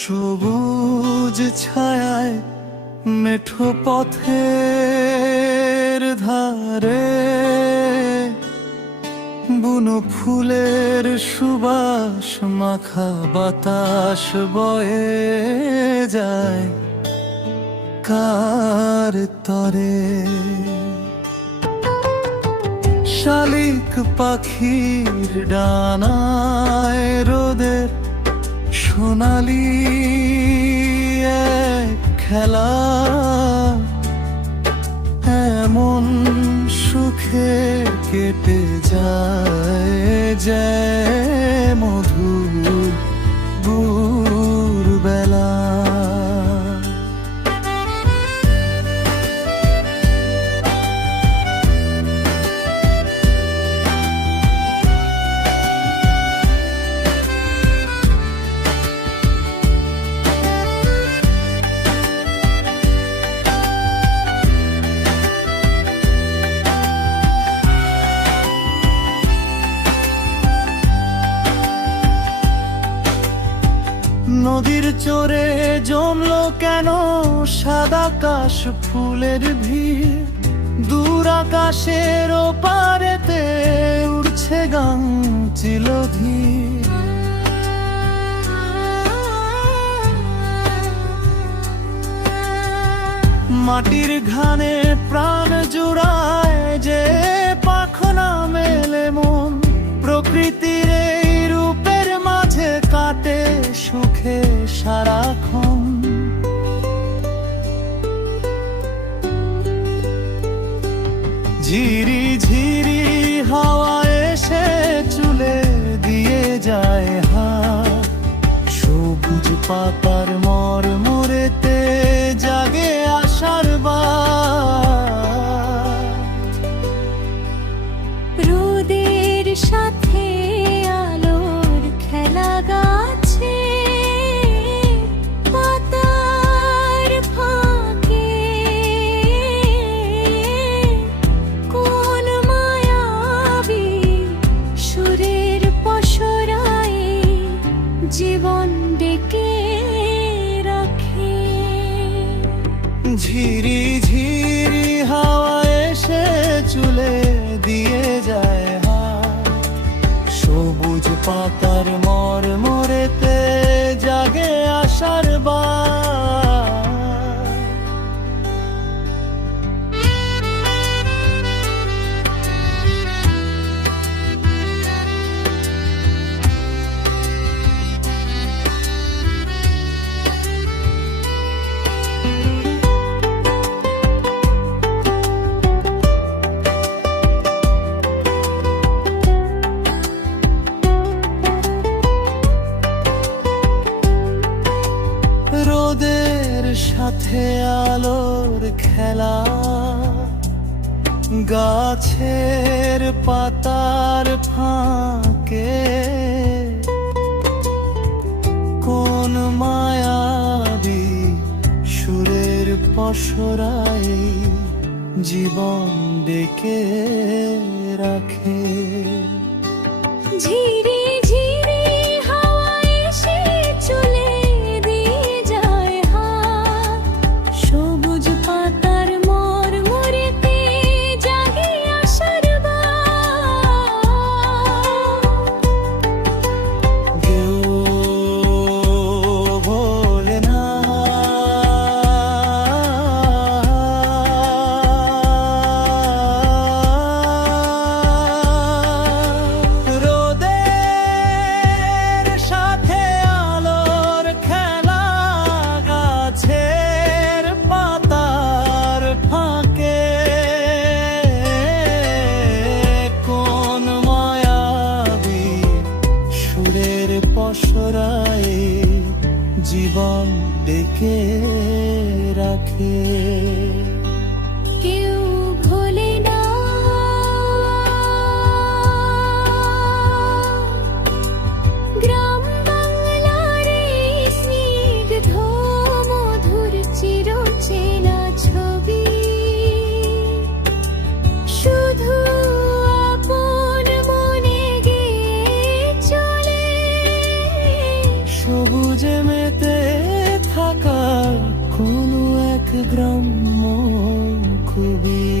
সবুজ ছায়ায় মেঠো পথের ধারে বুনো ফুলের সুবাস মাখা বাতাস বয়ে যায় কার তরে। শালিক পাখির ডানায় রোদের সোনালি এক খেলা, এমন সুখে কেটে যায় যে মধুর ভোরবেলা। নদীর চরে জমলো কেন সাদা কাশ ফুলের ভিড়, দূর আকাশের ওপারেতে উড়ছে গান চিলধীর। মাটির ঘানে প্রাণ জুড়ায় যে পাখনা মেলে মন, প্রকৃতির এই রূপের মাঝে কাটে সুখে সারাক্ষণ। ঝিরি ঝিরি হাওয়া এসে চুলে দিয়ে যায় হাত, সবুজ পাতার মরমরেতে জাগে আশার বাত। রোদের সাথে আলোর খেলা গাছে, পাতার ফাঁকে কোন মায়াবী সুরের পসরায় জীবন ডেকে রাখে। ঝিরি ঝিরি হাওয়া এসে চুলে দিয়ে যায় হাত, সবুজ পাতার মরমরেতে জাগে আশার বাত। রোদের সাথে আলোর খেলা, গাছের পাতার ফাঁকে কোন মায়াবী সুরের পসরায় জীবন ডেকে রাখে। ঝিরি ঝিরি হাওয়া এসে চুলে দিয়ে যায় হাত, সবুজ পাতার মরমরেতে জাগে আশার বাত। কেউ ভোলে না রোদের সাথে আলোর খেলা, গাছের পাতার ফাঁকে কোন মায়াবী সুরের পসরায় জীবন ডেকে রাখে। কেউ ভোলে না গ্রাম বাংলার এই স্নিগ্ধ মধুর চিরচেনা ছবি, শুধু আপন মনে গেয়ে চলে সবুজে মেতে থাকা কোনো এক গ্রাম্য খুবই